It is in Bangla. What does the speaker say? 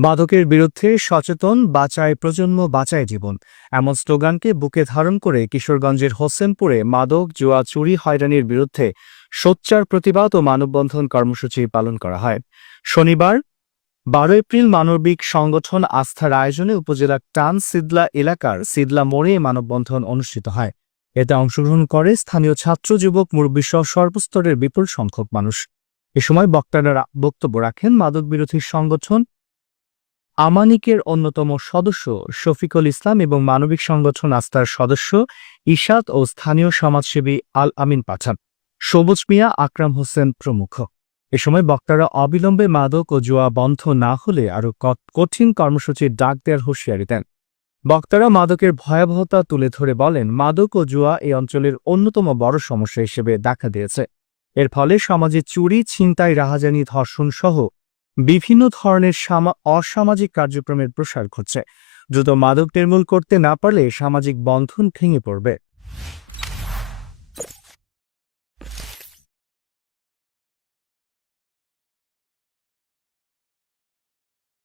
মাদকের বিরুদ্ধে সচেতন, বাঁচায় প্রজন্ম, বাঁচায় জীবন। এমন স্লোগানকে বুকে ধারণ করে কিশোরগঞ্জের হোসেনপুরে মাদক, জুয়া, চুরি, হয়রানির বিরুদ্ধে সোচ্চার প্রতিবাদ ও মানববন্ধন কর্মসূচি পালন করা হয়। শনিবার, বারো এপ্রিল মানবিক সংগঠন আস্থার আয়োজনে উপজেলার টান সিদলা এলাকার সিদলা মোড়ে মানববন্ধন অনুষ্ঠিত হয়। এতে অংশগ্রহণ করে স্থানীয় ছাত্র, যুবক মুরব্বীসহ সর্বস্তরের বিপুল সংখ্যক মানুষ। এ সময় বক্তারা বক্তব্য রাখেন মাদক বিরোধী সংগঠন আমানিকের অন্যতম সদস্য শফিকুল ইসলাম এবং মানবিক সংগঠন আস্থার সদস্য ইশাত ও স্থানীয় সমাজসেবী আল আমিন পাঠান। সবুজ মিয়া, আকরাম হোসেন প্রমুখ। এ সময় বক্তারা অবিলম্বে মাদক ও জুয়া বন্ধ না হলে আরও কঠিন কর্মসূচির ডাক দেওয়ার হুঁশিয়ারি দেন। বক্তারা মাদকের ভয়াবহতা তুলে ধরে বলেন, মাদক ও জুয়া এই অঞ্চলের অন্যতম বড় সমস্যা হিসেবে দেখা দিয়েছে। এর ফলে সমাজে চুরি, ছিনতাই, রাহাজানি ধর্ষণ সহ বিভিন্ন ধরনের সামা- অসামাজিক কার্যক্রমের প্রসার ঘটছে। দ্রুত মাদক নির্মূল করতে না পারলে সামাজিক বন্ধন ভেঙে পড়বে।